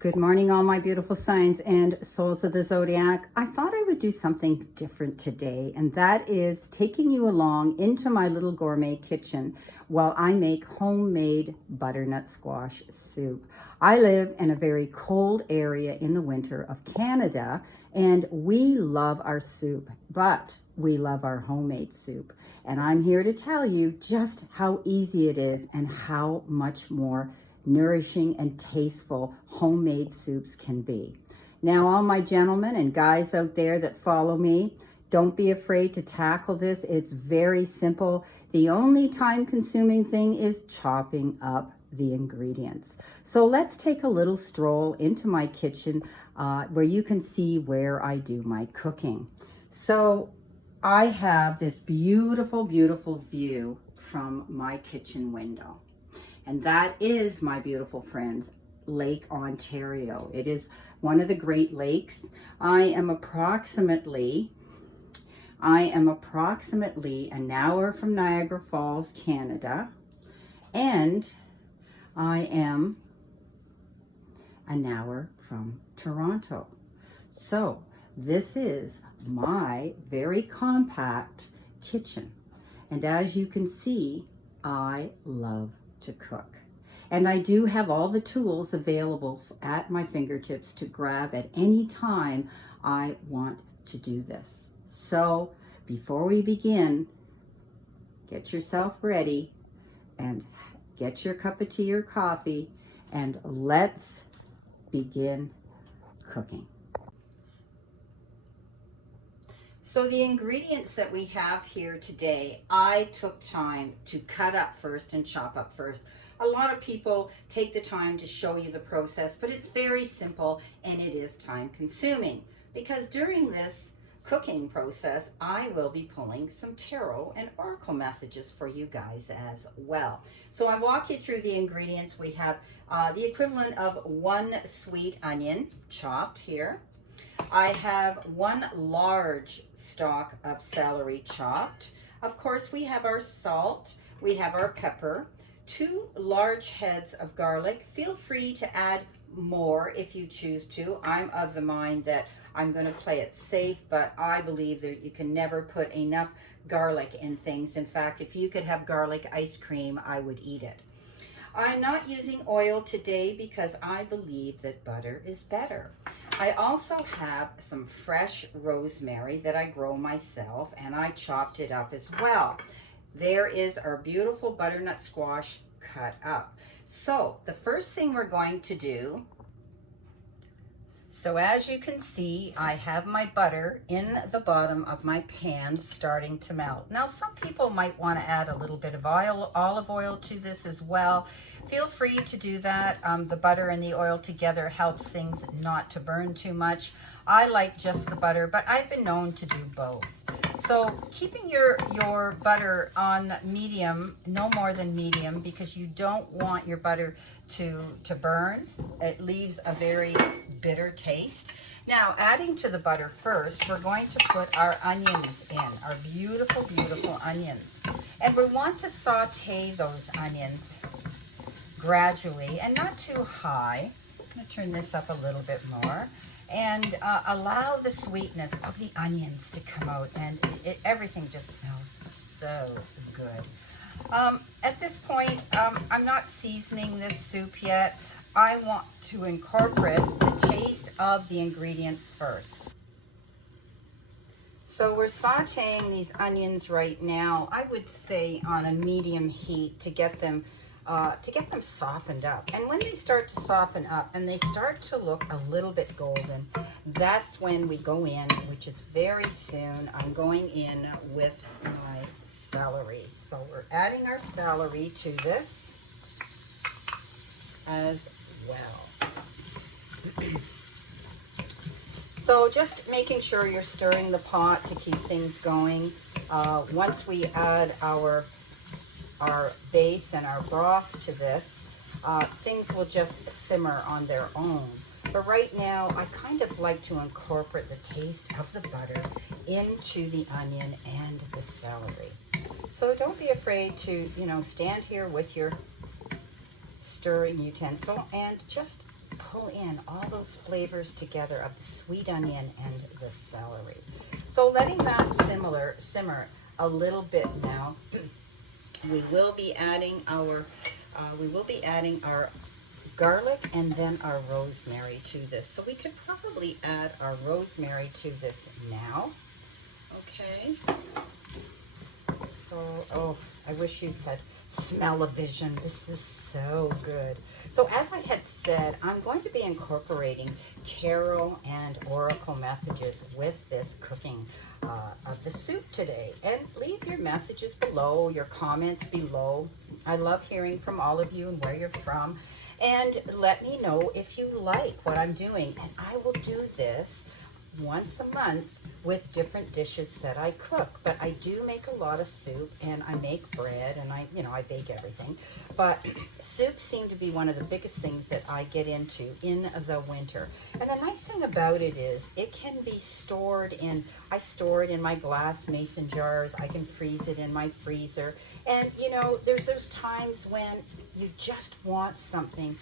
Good morning, all my beautiful signs and souls of the zodiac. I thought I would do something different today, and that is taking you along into my little gourmet kitchen while I make homemade butternut squash soup. I live in a very cold area in the winter of Canada, and we love our soup, but we love our homemade soup. And I'm here to tell you just how easy it is and how much more nourishing and tasteful homemade soups can be. Now, all my gentlemen and guys out there that follow me, don't be afraid to tackle this. It's very simple. The only time-consuming thing is chopping up the ingredients. So let's take a little stroll into my kitchen where you can see where I do my cooking. So I have this beautiful, beautiful view from my kitchen window. And that is, my beautiful friends, Lake Ontario. It is one of the Great Lakes. I am approximately an hour from Niagara Falls, Canada, and I am an hour from Toronto. So this is my very compact kitchen. And as you can see, I love to cook. And I do have all the tools available at my fingertips to grab at any time I want to do this. So before we begin, get yourself ready and get your cup of tea or coffee, and let's begin cooking. So the ingredients that we have here today, I took time to cut up first and chop up first. A lot of people take the time to show you the process, but it's very simple and it is time consuming, because during this cooking process, I will be pulling some tarot and oracle messages for you guys as well. So I walk you through the ingredients. We have the equivalent of 1 sweet onion chopped here. I have 1 large stalk of celery chopped. Of course, we have our salt, we have our pepper, 2 large heads of garlic. Feel free to add more if you choose to. I'm of the mind that I'm going to play it safe, but I believe that you can never put enough garlic in things. In fact, if you could have garlic ice cream, I would eat it. I'm not using oil today because I believe that butter is better. I also have some fresh rosemary that I grow myself, and I chopped it up as well. There is our beautiful butternut squash cut up. So the first thing we're going to do, so as you can see, I have my butter in the bottom of my pan starting to melt. Now, some people might want to add a little bit of olive oil to this as well. Feel free to do that. The butter and the oil together helps things not to burn too much. I like just the butter, but I've been known to do both. So keeping your butter on medium, no more than medium, because you don't want your butter to burn. It leaves a very bitter taste. Now, adding to the butter first, we're going to put our onions in, our beautiful, beautiful onions. And we want to saute those onions gradually and not too high. I'm going to turn this up a little bit more and allow the sweetness of the onions to come out, and everything just smells so good. At this point, I'm not seasoning this soup yet. I want to incorporate the taste of the ingredients first. So we're sauteing these onions right now, I would say on a medium heat to get them softened up. And when they start to soften up and they start to look a little bit golden, that's when we go in, which is very soon. I'm going in with my celery. So we're adding our celery to this as well. So just making sure you're stirring the pot to keep things going. Once we add our base and our broth to this, things will just simmer on their own. But right now, I kind of like to incorporate the taste of the butter into the onion and the celery. So don't be afraid to, stand here with your stirring utensil and just pull in all those flavors together of the sweet onion and the celery. So letting that simmer a little bit now, we will be adding our garlic and then our rosemary to this. So we could probably add our rosemary to this now. Okay. So, oh, I wish you could smell a vision. This is so good. So as I had said, I'm going to be incorporating tarot and oracle messages with this cooking of the soup today. And leave your messages below, your comments below. I love hearing from all of you and where you're from. And let me know if you like what I'm doing. And I will do this once a month with different dishes that I cook. But I do make a lot of soup, and I make bread, and I bake everything. But soup seem to be one of the biggest things that I get into in the winter. And the nice thing about it is it can be stored in, I store it in my glass mason jars. I can freeze it in my freezer. And there's those times when you just want something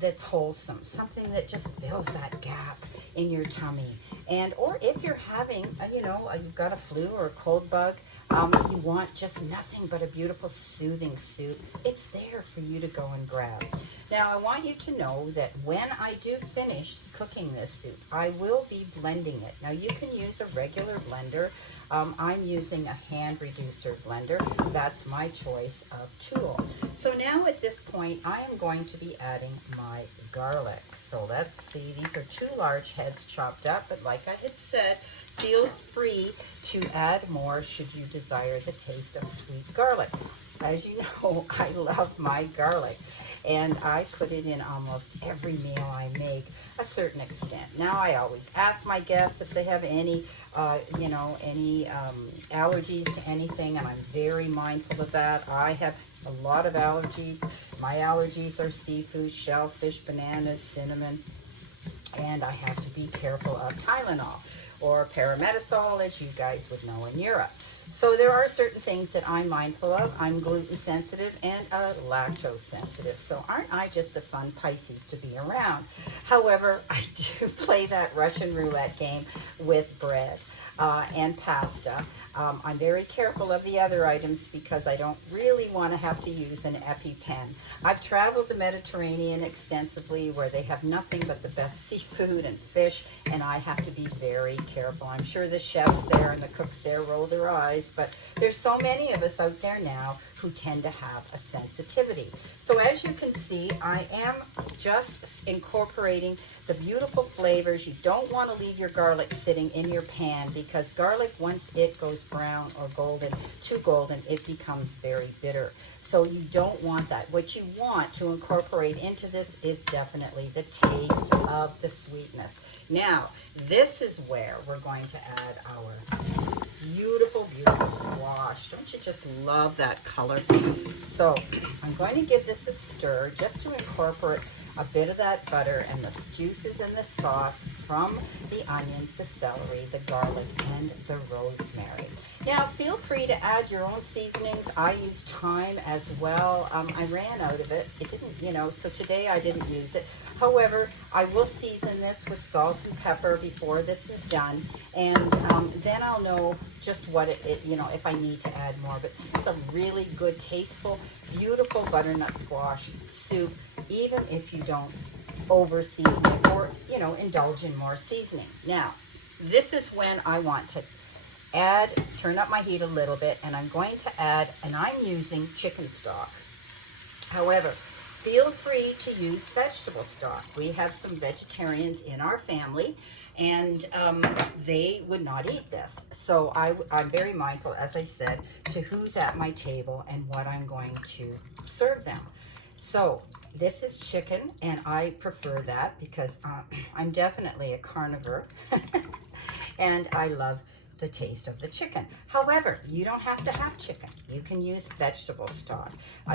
that's wholesome, something that just fills that gap in your tummy. And or if you're having, you've got a flu or a cold bug, you want just nothing but a beautiful soothing soup, it's there for you to go and grab. Now I want you to know that when I do finish cooking this soup, I will be blending it. Now you can use a regular blender. I'm using a hand reducer blender. That's my choice of tool. So now at this point, I am going to be adding my garlic. So let's see, these are 2 large heads chopped up, but like I had said, feel free to add more should you desire the taste of sweet garlic. As you know, I love my garlic, and I put it in almost every meal I make, a certain extent. Now I always ask my guests if they have any allergies to anything, and I'm very mindful of that. I have a lot of allergies. My allergies are seafood, shellfish, bananas, cinnamon, and I have to be careful of Tylenol or paramedisol, as you guys would know in Europe. So there are certain things that I'm mindful of. I'm gluten sensitive and lactose sensitive. So aren't I just a fun Pisces to be around? However, I do play that Russian roulette game with bread and pasta. I'm very careful of the other items because I don't really want to have to use an EpiPen. I've traveled the Mediterranean extensively where they have nothing but the best seafood and fish, and I have to be very careful. I'm sure the chefs there and the cooks there roll their eyes, but there's so many of us out there now who tend to have a sensitivity. So as you can see, I am just incorporating the beautiful flavors. You don't want to leave your garlic sitting in your pan because garlic, once it goes brown or golden, too golden, it becomes very bitter. So you don't want that. What you want to incorporate into this is definitely the taste of the sweetness. Now, this is where we're going to add our beautiful, beautiful squash. Don't you just love that color? So I'm going to give this a stir just to incorporate a bit of that butter and the juices and the sauce from the onions, the celery, the garlic, and the rosemary. Now, feel free to add your own seasonings. I use thyme as well. I ran out of it. It didn't, so today I didn't use it. However, I will season this with salt and pepper before this is done, and then I'll know just what if I need to add more. But this is a really good, tasteful, beautiful butternut squash soup, even if you don't over season it or, indulge in more seasoning. Now, this is when I want to turn up my heat a little bit, and I'm going to add, and I'm using chicken stock. However, feel free to use vegetable stock. We have some vegetarians in our family, and they would not eat this. So I'm very mindful, as I said, to who's at my table and what I'm going to serve them. So this is chicken, and I prefer that because I'm definitely a carnivore, and I love the taste of the chicken. However, you don't have to have chicken. You can use vegetable stock.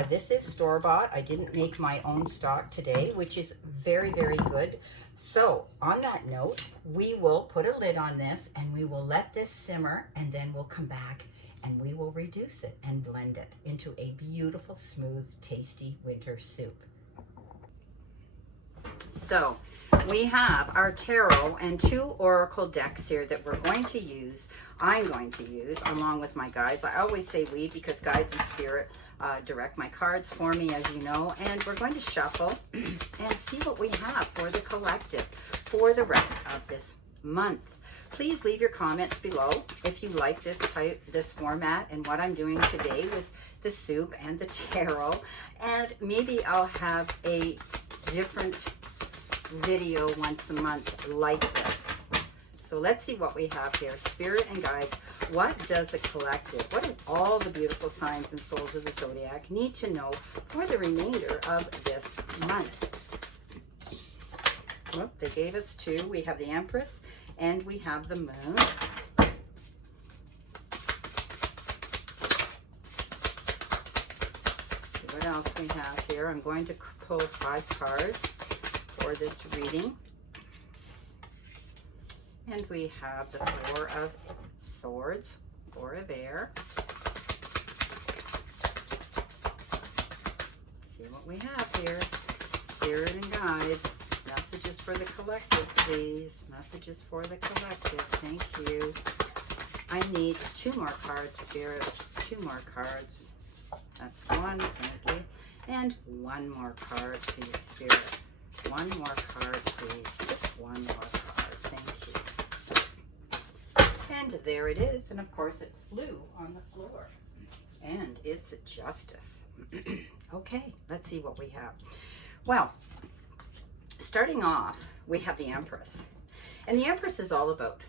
This is store-bought. I didn't make my own stock today, which is very, very good. So on that note, we will put a lid on this, and we will let this simmer, and then we'll come back and we will reduce it and blend it into a beautiful, smooth, tasty winter soup. So we have our tarot and 2 oracle decks here that we're going to use. I'm going to use along with my guides. I always say we because guides and spirit direct my cards for me, as you know. And we're going to shuffle and see what we have for the collective for the rest of this month. Please leave your comments below if you like this format and what I'm doing today with the soup and the tarot. And maybe I'll have a different video once a month like this. So let's see what we have here. Spirit and guides. What does the collective, what do all the beautiful signs and souls of the zodiac need to know for the remainder of this month? Well, they gave us 2. We have the Empress and we have the Moon. See what else we have here. I'm going to pull 5 cards for this reading. And we have the 4 of Swords, 4 of Air. See what we have here. Spirit and guides. Messages for the collective, please. Messages for the collective. Thank you. I need 2 more cards, Spirit. 2 more cards. That's 1. Thank you. And 1 more card, please, Spirit. 1 more card, please. Just 1 more card. Thank you. And there it is. And of course it flew on the floor. And it's a Justice. Okay, let's see what we have. Well, starting off, we have the Empress. And the Empress is all about,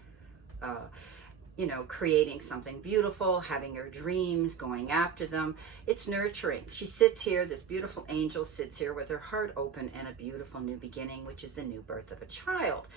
you know, creating something beautiful, having your dreams, going after them. It's nurturing. She sits here, this beautiful angel sits here with her heart open and a beautiful new beginning, which is the new birth of a child.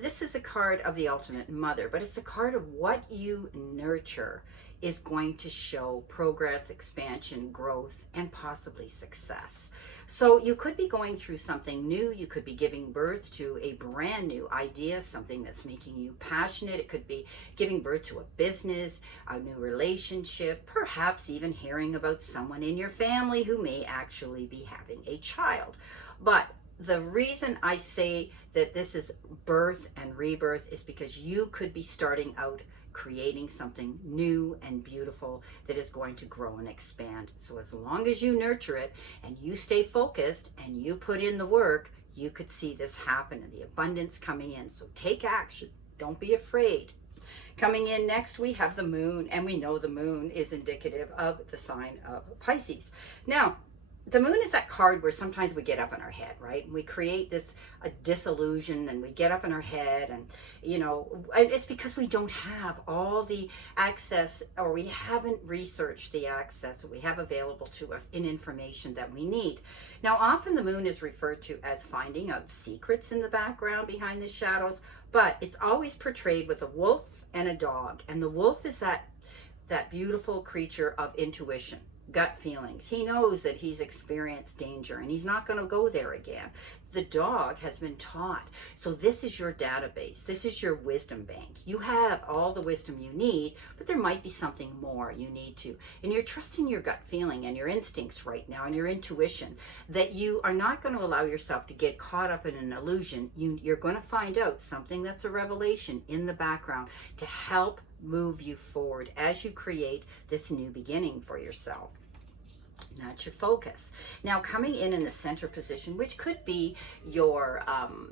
This is a card of the ultimate mother, but it's a card of what you nurture is going to show progress, expansion, growth, and possibly success. So you could be going through something new. You could be giving birth to a brand new idea, something that's making you passionate. It could be giving birth to a business, a new relationship, perhaps even hearing about someone in your family who may actually be having a child. But the reason I say that this is birth and rebirth is because you could be starting out creating something new and beautiful that is going to grow and expand. So as long as you nurture it and you stay focused and you put in the work, you could see this happen and the abundance coming in. So take action. Don't be afraid. Coming in next, we have the Moon, and we know the Moon is indicative of the sign of Pisces. Now, the Moon is that card where sometimes we get up in our head, right? And we create this disillusion and we get up in our head and, you know, it's because we don't have all the access, or we haven't researched the access that we have available to us in information that we need. Now, often the Moon is referred to as finding out secrets in the background behind the shadows, but it's always portrayed with a wolf and a dog. And the wolf is that beautiful creature of intuition. Gut feelings. He knows that he's experienced danger and he's not going to go there again. The dog has been taught. So this is your database. This is your wisdom bank. You have all the wisdom you need, but there might be something more you need to. And you're trusting your gut feeling and your instincts right now and your intuition that you are not going to allow yourself to get caught up in an illusion. You're going to find out something that's a revelation in the background to help move you forward as you create this new beginning for yourself. That's your focus. Now, coming in the center position, which could be your,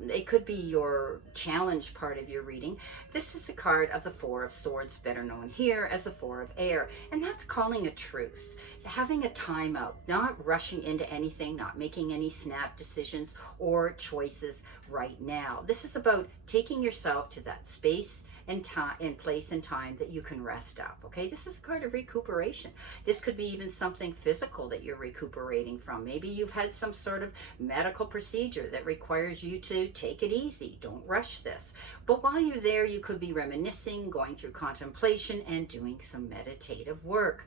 it could be your challenge part of your reading. This is the card of the 4 of Swords, better known here as the 4 of Air. And that's calling a truce, having a timeout, not rushing into anything, not making any snap decisions or choices right now. This is about taking yourself to that space and time, in place and time that you can rest up. Okay, this is a card of recuperation. This could be even something physical that you're recuperating from. Maybe you've had some sort of medical procedure that requires you to take it easy. Don't rush this. But while you're there, you could be reminiscing, going through contemplation, and doing some meditative work.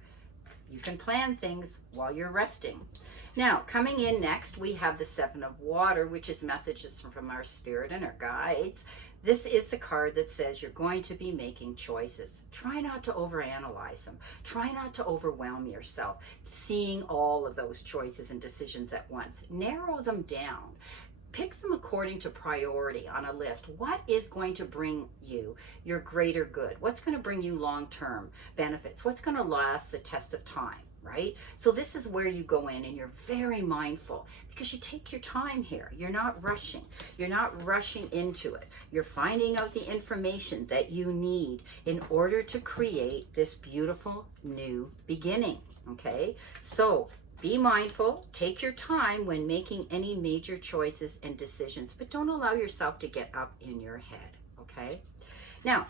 You can plan things while you're resting. Now, coming in next, we have the 7 of Water, which is messages from our spirit and our guides. This is the card that says you're going to be making choices. Try not to overanalyze them. Try not to overwhelm yourself, seeing all of those choices and decisions at once. Narrow them down. pick them according to priority on a list. What is going to bring you your greater good? What's going to bring you long-term benefits? What's going to last the test of time? Right? So this is where you go in and you're very mindful because you take your time here. You're not rushing. You're not rushing into it. You're finding out the information that you need in order to create this beautiful new beginning. Okay? So be mindful. Take your time when making any major choices and decisions, but don't allow yourself to get up in your head. Okay? Now,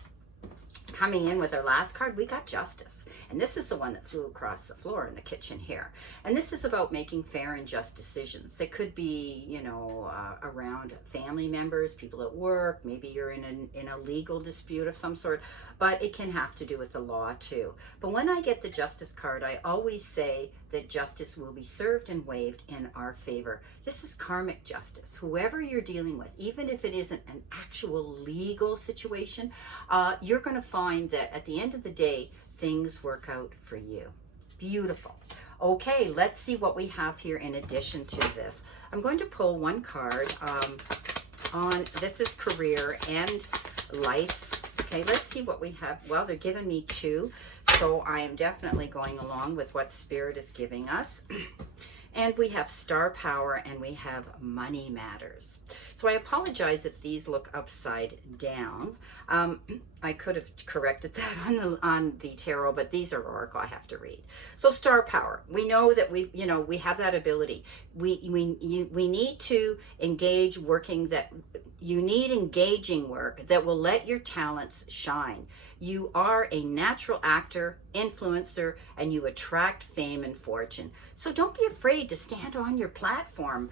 coming in with our last card, we got Justice. And this is the one that flew across the floor in the kitchen here. And this is about making fair and just decisions. They could be, you know, around family members, people at work, maybe you're in a legal dispute of some sort, but it can have to do with the law too. But when I get the Justice card, I always say that justice will be served and waived in our favor. This is karmic justice. Whoever you're dealing with, even if it isn't an actual legal situation, you're going to find that at the end of the day, things work out for you. Beautiful. Okay, let's see what we have here in addition to this. I'm going to pull one card on, this is career and life. Okay, let's see what we have. Well, they're giving me two, so I am definitely going along with what Spirit is giving us. And we have star power and we have money matters. So I apologize if these look upside down. I could have corrected that on the tarot, but these are oracle I have to read. So star power, we know that we have that ability. We need to engage you need engaging work that will let your talents shine. You are a natural actor, influencer, and you attract fame and fortune. So don't be afraid to stand on your platform.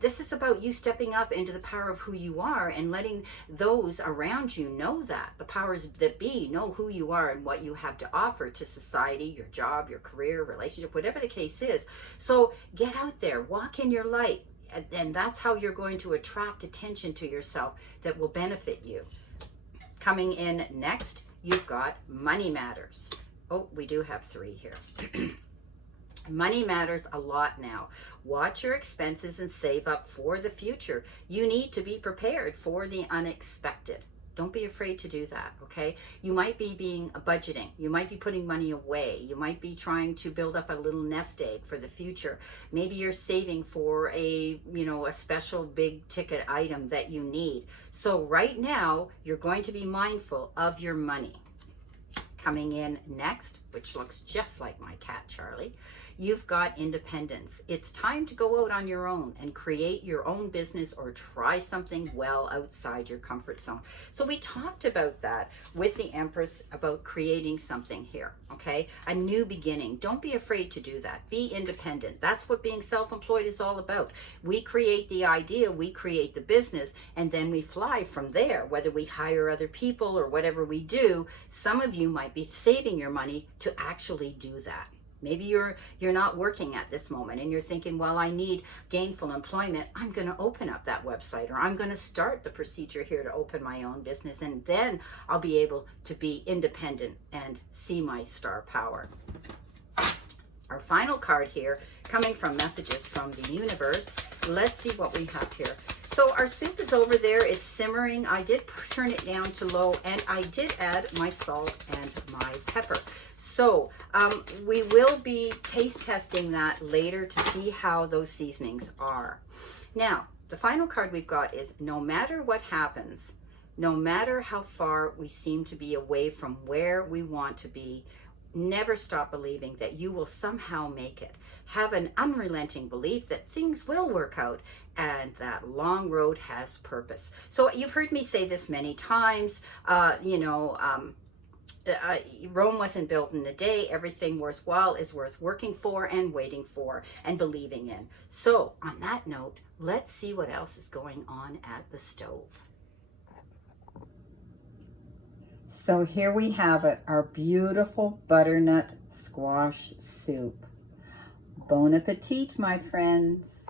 This is about you stepping up into the power of who you are and letting those around you know that. The powers that be know who you are and what you have to offer to society, your job, your career, relationship, whatever the case is. So get out there, walk in your light, and that's how you're going to attract attention to yourself that will benefit you. Coming in next, you've got money matters. Oh, we do have three here. Money matters a lot now. Watch your expenses and save up for the future. You need to be prepared for the unexpected. Don't be afraid to do that, okay? You might be budgeting. You might be putting money away. You might be trying to build up a little nest egg for the future. Maybe you're saving for a special big ticket item that you need. So right now, you're going to be mindful of your money. Coming in next, which looks just like my cat, Charlie, you've got independence. It's time to go out on your own and create your own business or try something well outside your comfort zone. So we talked about that with the Empress, about creating something here, okay? A new beginning. Don't be afraid to do that. Be independent. That's what being self-employed is all about. We create the idea, we create the business, and then we fly from there, whether we hire other people or whatever we do. Some of you might be saving your money to actually do that. Maybe you're not working at this moment and you're thinking, well, I need gainful employment. I'm going to open up that website, or I'm going to start the procedure here to open my own business, and then I'll be able to be independent and see my star power. Our final card here, coming from messages from the universe. Let's see what we have here. So our soup is over there. It's simmering. I did turn it down to low, and I did add my salt and my pepper. So we will be taste testing that later to see how those seasonings are. Now, the final card we've got is no matter what happens, no matter how far we seem to be away from where we want to be, never stop believing that you will somehow make it. Have an unrelenting belief that things will work out and that long road has purpose. So you've heard me say this many times, Rome wasn't built in a day. Everything worthwhile is worth working for and waiting for and believing in. So on that note, let's see what else is going on at the stove. So here we have it, our beautiful butternut squash soup. Bon appetit, my friends.